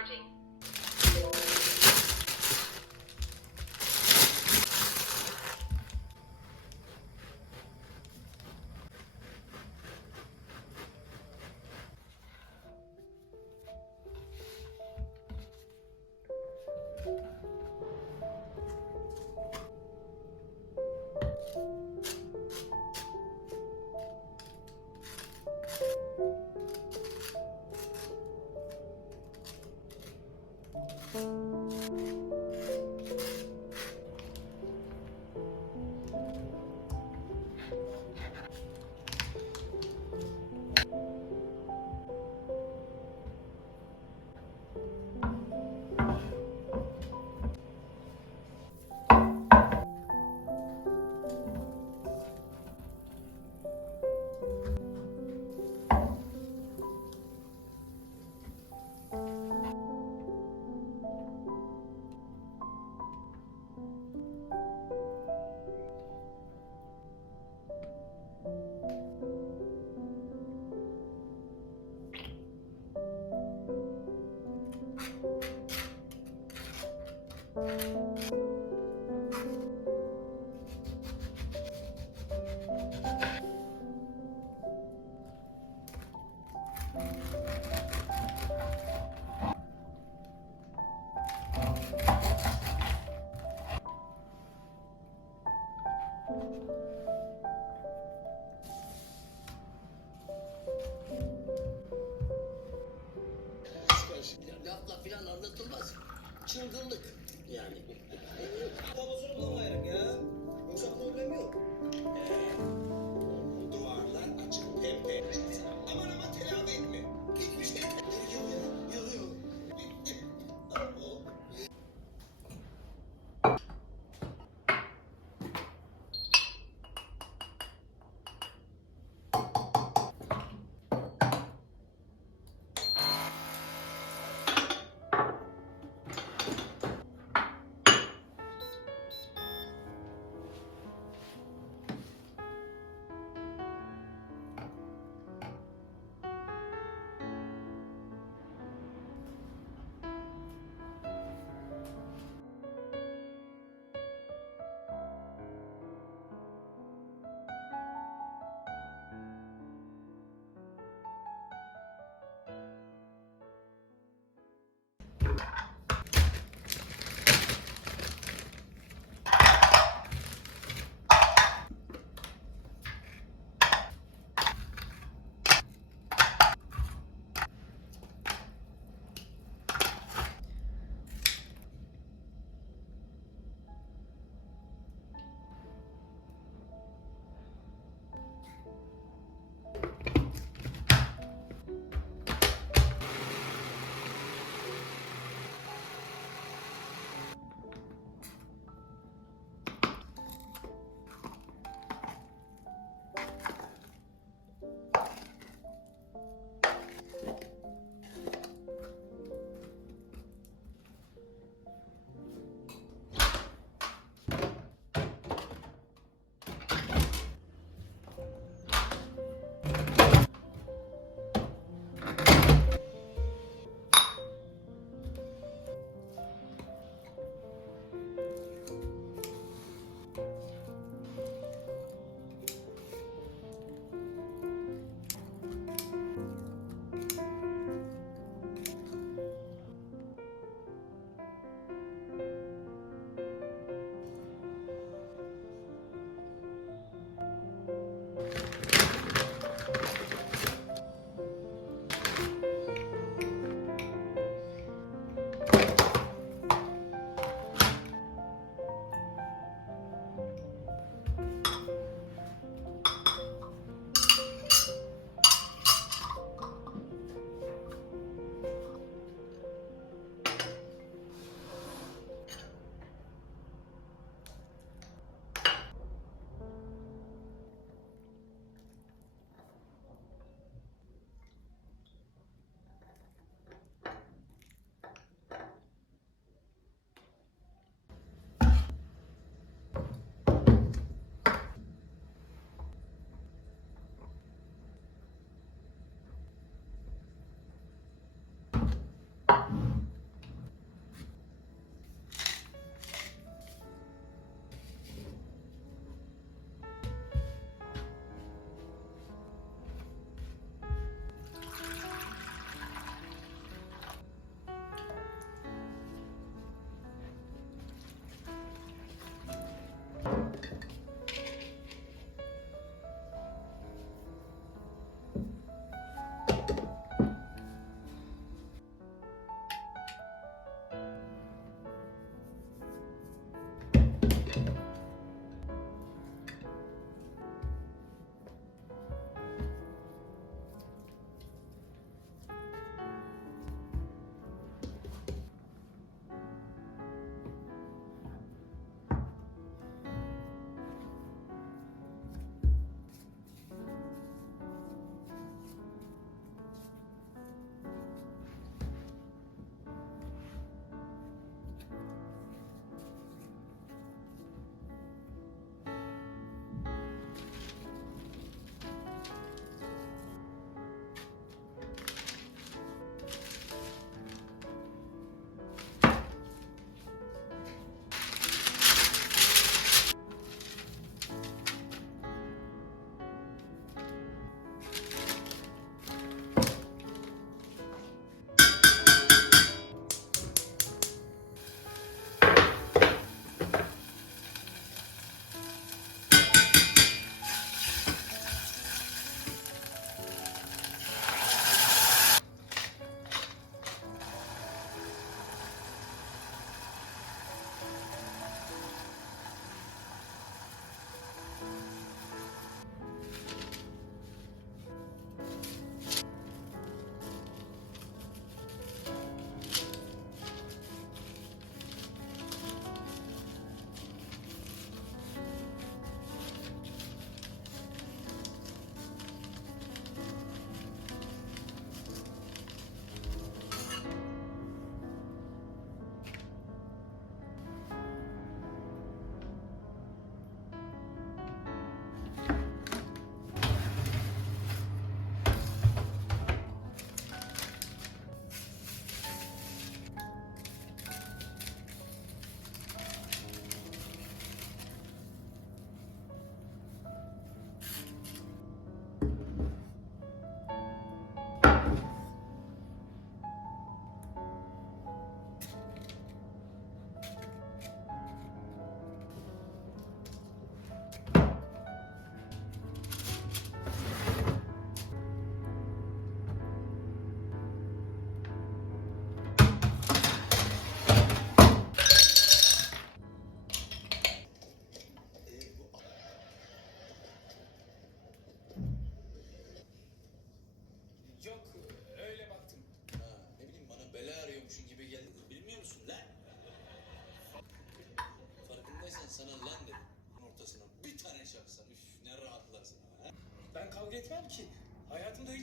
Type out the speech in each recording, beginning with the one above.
Charging. Çılgınlık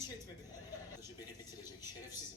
Arkadaşı beni bitirecek şerefsizim.